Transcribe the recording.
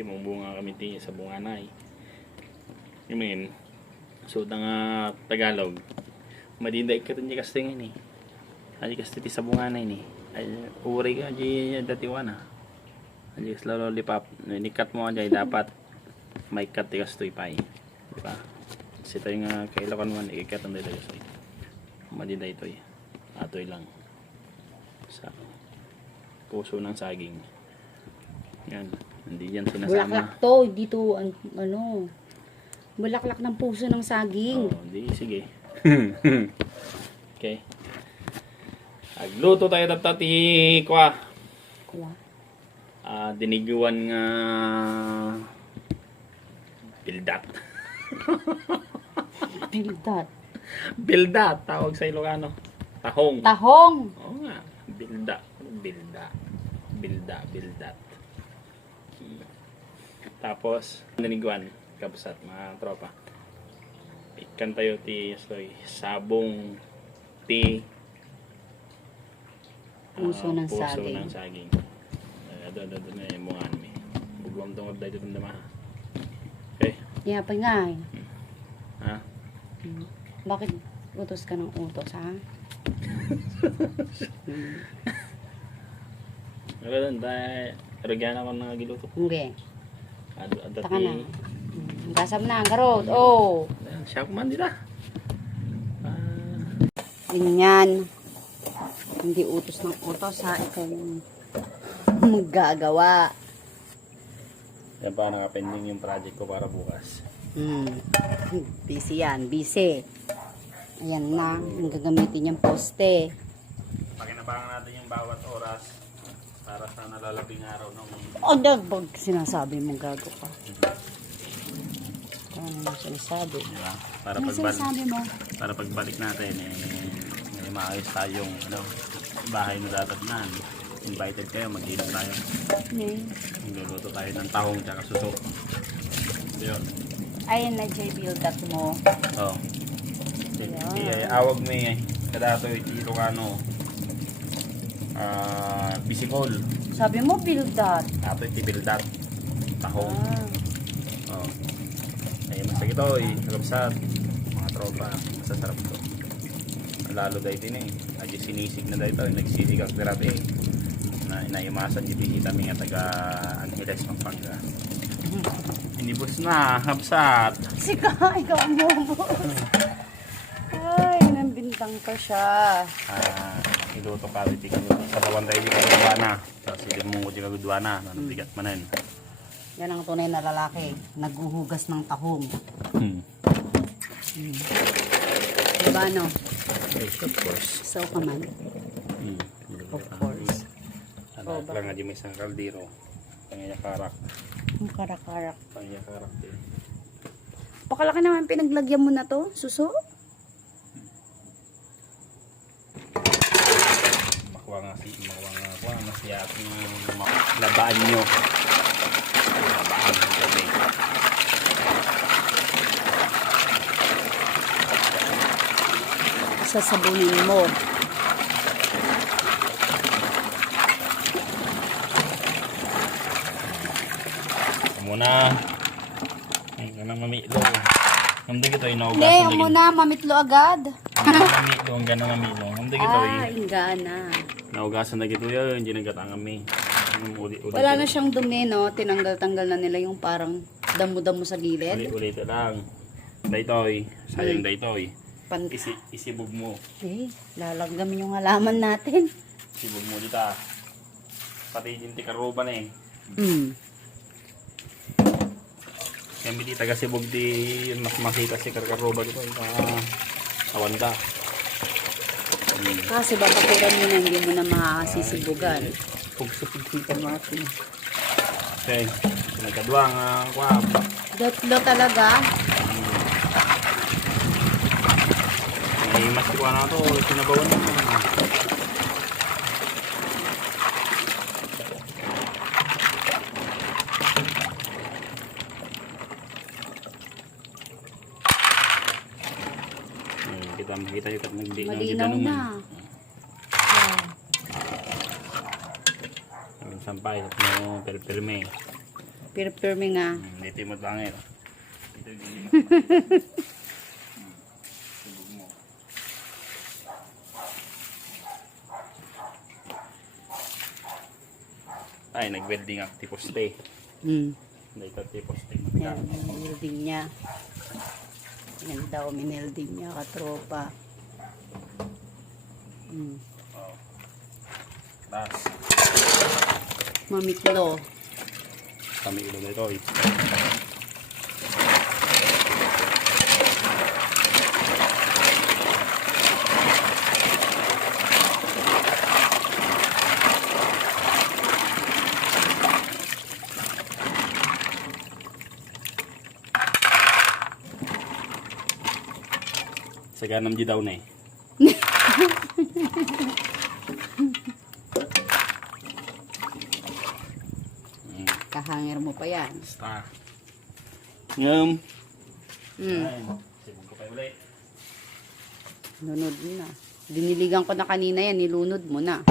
Di mong bunga kami ti sa bunganay. I mean, so nga Tagalog. Madinday ka rin di kasting ini. Adi kasti ti sa bunganay ni. Ay, uri ka di datiwana. Adi kas lollipop. Nikat mo ajay dapat may cut ti kastoy pay. Di ba? Kasi tayo nga kailakan man ikikat ang dito kastoy. Madinday ito eh. Atoy lang. Sa puso ng saging. Yan. Hindi yan sinasama. Bulaklak to, hindi to, an- ano, bulaklak ng puso ng saging. Oh, di sige. okay. Agluto tayo tatati kwa. Kuha. Ah, diniguan nga bildat. Bildat. bildat tawag sa Ilocano. Tahong. Tahong. Oo nga, bilda. Bilda. Bilda, bildat. Hmm. Tapos, diniguan, kapsat, mga tropa. Ikan tayo ti sloy, sabong ti Puso ah, ng puso saging. ng saging. Ado, ado, ado na yung mga eh. Bugwam tungod dahil ito dama. Okay, Kaya pa nga eh. ha? Hmm. Bakit utos ka ng utos, ha? Hmm. Ano doon, regyan ako ng giluto. Hindi. Ado, ado Taka na. Hmm. Gasam na, karot. Oh. Siya man dila. Ah, Ganyan. Hindi utos ng utos, ha? Ikaw yung maggagawa. yan pa nakapending yung project ko para bukas. Hmm. Busy yan, busy. Ayan na, ang gagamitin yung poste. Pakinabangan natin yung bawat oras para sa nalalabing araw ng O, dagbag sinasabi mong gago ka. Ano yung sinasabi? di ba? Para Ano pagbalik sinasabi mo? para pagbalik natin eh may maayos tayong ano bahay na dadatnan. Invited kayo, mag-inom tayo. Hmm. Magluluto tayo ng tahong tsaka suso. Yun. Ayun na, J. Build up mo. Oh. Ayan. Awag mo eh. Kadato itiro ka ano. Ah, bisikol. Sabi mo, that. Ato itibildat. Tahong. Ah. Oh. Ay, masakit ito eh. Kagabsat. Mga tropa. Masasarap to. Lalo dahil din eh. Adyo sinisig na dahil ito. Nagsisig ang therapy eh. Na inaimasan yung bisita mi nga taga Angeles Pampanga. Inibos na. Habsat. Sika, ikaw ang bobo. Ay, nambintang pa siya. Ah, iluto ka di ka sa kawan tayo di ka gudwa na. Sa silid mo di ka gudwa na. Nanabigat manan. Yan ang tunay na lalaki. Naghuhugas ng tahong. Hmm. Diba, no? Yes, of course. So ka man. Hmm. Of course. Ano, lang nga di may isang kaldero. Pangayakarak. Ang karak-karak. Pangayakarak din. Pakalaki naman pinaglagyan mo na to, suso. Nga si, makuha nga, makuha nga si ating ma- labaan nyo. Labaan ng gabi. Sasabunin mo. Muna. Ay, ganang mamilo. Hamdag ito, Hindi, inaugasan yung muna, mamitlo agad. Mamilo, ang ganang mamilo. Hamdag ito, Ah, eh. ingana. Naugasan na gito yun, hindi nagkatangami. Uli, uli, Wala na siyang dumi, no? Tinanggal-tanggal na nila yung parang damo-damo sa Uli, gilid. uli ito lang. Daytoy, sayang daytoy. Pan Isi, isibog mo. eh, lalanggamin yung halaman natin. Isibog mo dito. ah. Pati yung tikaruba na eh. Hmm. Kami di taga sibog di mas makita si karkaruba dito. Uh, awanda. Kasi babakuran mo na, hindi mo na makakasisibugan. Pugsipigitan natin. Okay. Nagkadwa nga. Wow. Datlo talaga. May mas kuha na ito. Sinabawan na. Kita makita yung kat nagdi Malinaw na. Sampay sa mo perperme. Pirpirme nga. Hmm, dito yung matbangin. Dito yung. Ay, nag-welding ang tiposte. Hmm. Dito tiposte. Yan, yung building niya. Yan daw, minelding niya, katropa. Hmm. Oh. Tapos, Mamiklo. kami ilong nito eh. Saganam di daw na eh. Mm, Kahanger mo pa yan. Ngam. Hmm. Ay, sibog ko pa ulit. Lunod mo na. Diniligan ko na kanina yan, nilunod mo na.